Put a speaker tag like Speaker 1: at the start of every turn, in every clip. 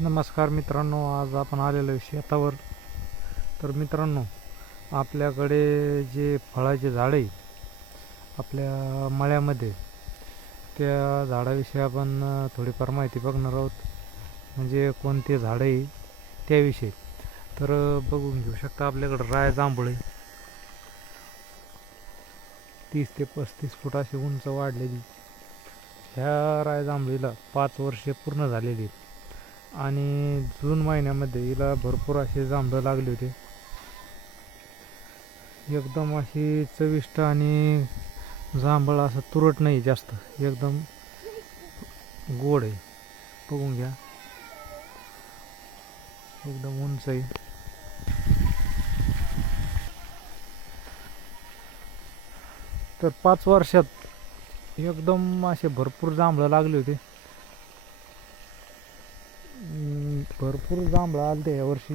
Speaker 1: नमस्कार मित्रांनो आज आपण आलेलो आहे शेतावर. तर मित्रांनो आपल्याकडे जे फळाचे झाडं आहे आपल्या मळ्यामध्ये त्या झाडाविषयी आपण थोडीफार माहिती बघणार आहोत. म्हणजे कोणते झाडं आहे त्याविषयी. तर बघून घेऊ शकता आपल्याकडं राय जांभळे आहे. तीस ते पस्तीस फूट अशी उंच वाढलेली. ह्या राय जांभळीला पाच वर्षे पूर्ण झालेली आहेत. आणि जून महिन्यामध्ये हिला भरपूर असे जांभळं लागले होते. एकदम अशी चविष्ट आणि जांभळ असं तुरट नाही जास्त. एकदम गोड आहे. बघून घ्या. एकदम उंच आहे. तर पाच वर्षात एकदम असे भरपूर जांभळं लागले होते. भरपूर जांभळं आले ते यावर्षी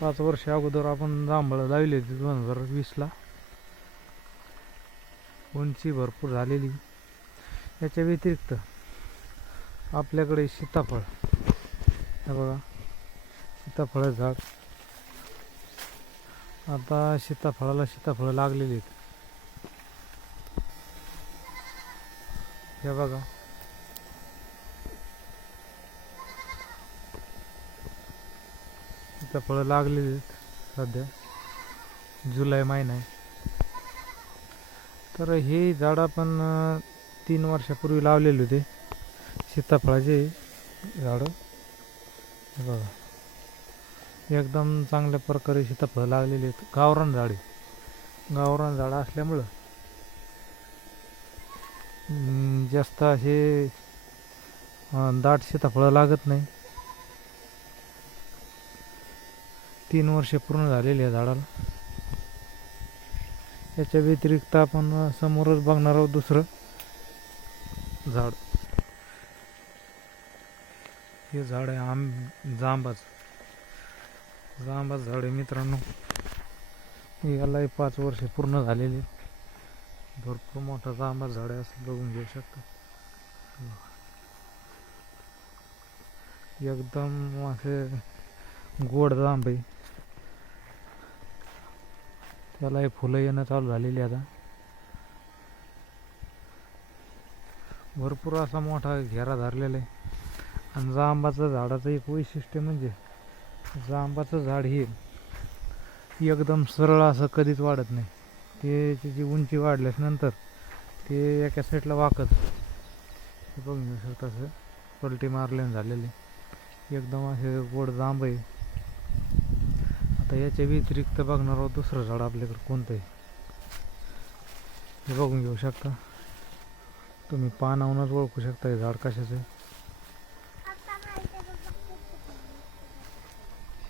Speaker 1: पाच वर्ष अगोदर आपण जांभळं लावली होते दोन हजार वीसला उंची भरपूर झालेली. याच्या व्यतिरिक्त आपल्याकडे सीताफळ. हे बघा सीताफळ झाड. आता सीताफळाला सीताफळं लागलेली आहेत. हे बघा सीताफळं लागलेली आहेत सध्या. जुलै महिना आहे. तर हे झाडं आपण तीन वर्षापूर्वी लावलेले होते. सीताफळाचे झाडं. बघा. एकदम चांगल्या प्रकारे सीताफळं लागलेली आहेत. गावरान झाड. गावरान झाडं असल्यामुळं जास्त असे दाट सीताफळं लागत नाही. तीन वर्षे पूर्ण झालेली आहे झाडाला. याच्या व्यतिरिक्त आपण समोरच बघणार आहोत दुसरं झाड. हे झाड आहे आम जांबाच. जांबाच झाड आहे मित्रांनो. यालाही पाच वर्षे पूर्ण झालेली भरपूर मोठा जांबा झाड आहे असं बघून घेऊ शकता. एकदम असे गोड जांब आहे. त्याला हे फुलं येणं चालू झालेली आता. भरपूर असा मोठा घेरा धरलेला आहे. आणि जांबाचं झाडाचं एक वैशिष्ट्य म्हणजे जांबाचं झाड हे एकदम सरळ असं कधीच वाढत नाही. ते त्याची उंची वाढल्यास नंतर ते एका साईडला वाकत. हे बघून घेऊ शकता असं पलटी मारल्याने झालेले. एकदम असे गोड जांब आहे. आता याच्या व्यतिरिक्त बघणार आहोत दुसरं झाड आपल्याकडे कोणतं आहे हे बघून घेऊ शकता. तुम्ही पानावूनच ओळखू शकता हे झाड कशाचं आहे.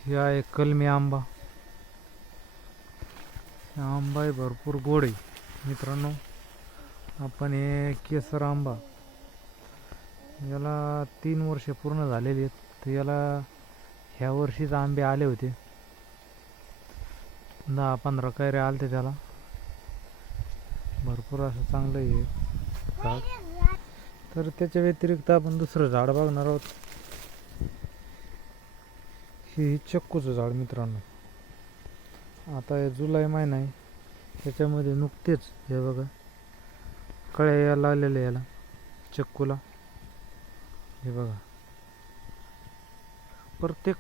Speaker 1: हे आहे कलमी आंबा. आंबा आहे भरपूर गोड आहे. मित्रांनो आपण हे केसर आंबा याला तीन वर्ष पूर्ण झालेली आहेत. तर याला ह्या वर्षीच आंबे आले होते. दहा पंधरा कैरे आलते त्याला. भरपूर असं चांगलं आहे. झाड तर त्याच्या व्यतिरिक्त आपण दुसरं झाड बघणार आहोत. हे चक्कूचं झाड मित्रांनो. आता हे जुलै महिना आहे. त्याच्यामध्ये नुकतेच हे बघा. कळ्या यायला लागलेल्या याला. चक्कूला. हे बघा. प्रत्येक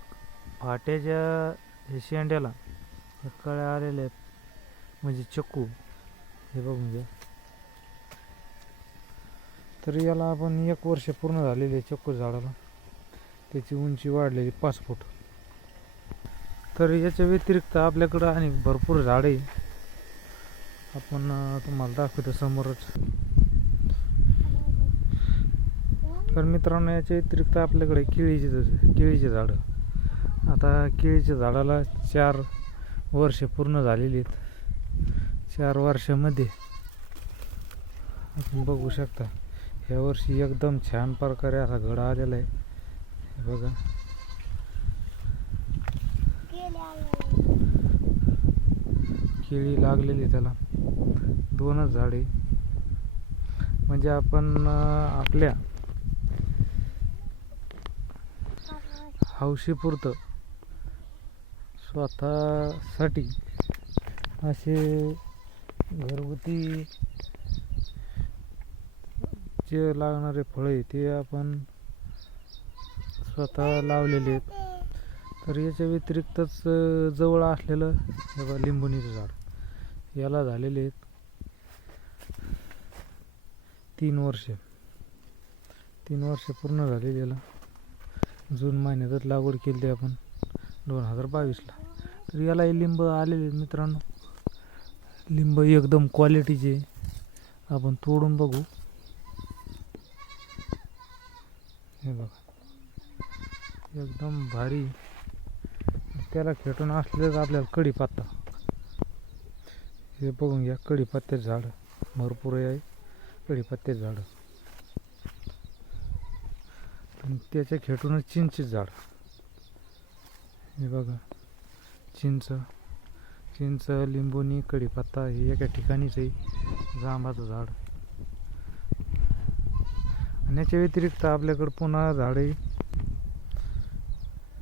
Speaker 1: फाट्याच्या हे शेंड्याला हे कळ्या आलेल्या आहेत. म्हणजे चक्कू हे बघून घ्या. तर याला आपण एक वर्ष पूर्ण झालेले आहे चक्कू झाडाला. त्याची उंची वाढलेली पाच फूट. तर याच्या व्यतिरिक्त आपल्याकडं आणि भरपूर झाडे आहे. आपण तुम्हाला दाखवतो समोरच. तर मित्रांनो याच्या व्यतिरिक्त आपल्याकडे केळीची केळीचे केळीची झाडं. आता केळीच्या झाडाला चार वर्ष पूर्ण झालेली आहेत. चार वर्षामध्ये आपण बघू शकता ह्या वर्षी एकदम छान प्रकारे असा घडा आलेला आहे. हे बघा. केळी लागलेली त्याला. दोनच झाडे. म्हणजे आपण आपल्या हौशीपुरतं स्वतःसाठी असे घरगुती जे लागणारे फळे ते आपण स्वतः लावलेले आहेत. तर याच्या व्यतिरिक्तच जवळ असलेलं बाबा बघा लिंबुणीचं झाड. याला झालेले आहेत तीन वर्ष. तीन वर्ष पूर्ण झालेली याला. जून महिन्यातच लागवड केली आपण. दोन हजार बावीसला. तर याला लिंब आलेले मित्रांनो. लिंब एकदम क्वालिटीचे आपण तोडून बघू. हे बघा. एकदम भारी. त्याला खेटून असलेच आपल्याला कढीपत्ता. हे बघून घ्या कढीपत्त्याचं झाड. भरपूर आहे. कढीपत्त्याचं झाड. आणि त्याच्या खेटूनच चिंचेच झाड. हे बघा. चिंच चिंच लिंबूनी कढीपत्ता हे एका ठिकाणीच आहे. जांबाचं झाड. आणि याच्या व्यतिरिक्त आपल्याकडं पुन्हा झाड आहे.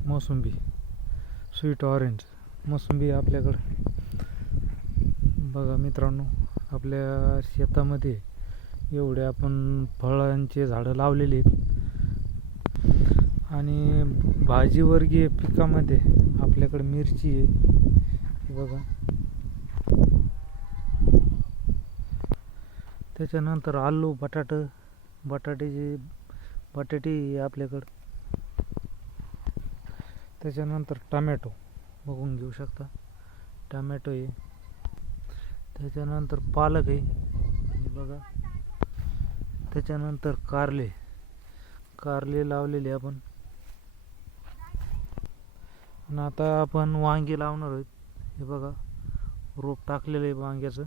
Speaker 1: मोसंबी. Sweet orange. मोसंबी आपल्याकडं. बघा मित्रांनो आपल्या शेतामध्ये एवढे आपण फळांचे झाडं लावलेली आहेत. आणि भाजीवर्गीय पिकामध्ये. आपल्याकडे मिरची आहे. बघा. त्याच्यानंतर आलू बटाट. बटाट्याचे बटाटे आपल्याकडं. त्याच्यानंतर टमॅटो. बघून घेऊ शकता. टमॅटो आहे. त्याच्यानंतर पालक आहे. बघा. त्याच्यानंतर कारले. कारले लावलेले आपण. आणि आता आपण वांगी लावणार आहोत. हे बघा रोप टाकलेलं आहे वांग्याचं.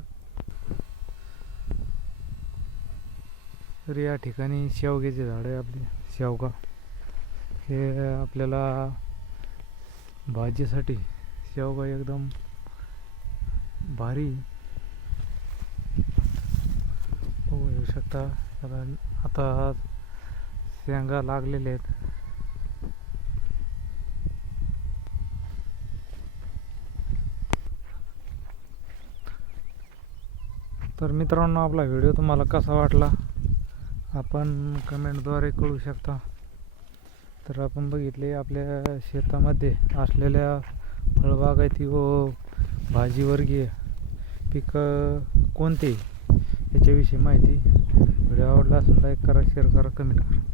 Speaker 1: तर या ठिकाणी शेवग्याचे झाड आहे आपले शेवगा. हे आपल्याला भाजीसाठी शेवगा एकदम भारी. येऊ शकता आता आता शेंगा लागलेल्या आहेत. तर मित्रांनो आपला व्हिडिओ तुम्हाला कसा वाटला? आपण कमेंटद्वारे कळू शकता. तर आपण बघितले आपल्या शेतामध्ये असलेल्या फळबागायती व भाजीवर्गीय पिकं कोणते? याच्याविषयी माहिती. व्हिडिओ आवडला असेल लाईक करा शेअर करा कमेंट करा.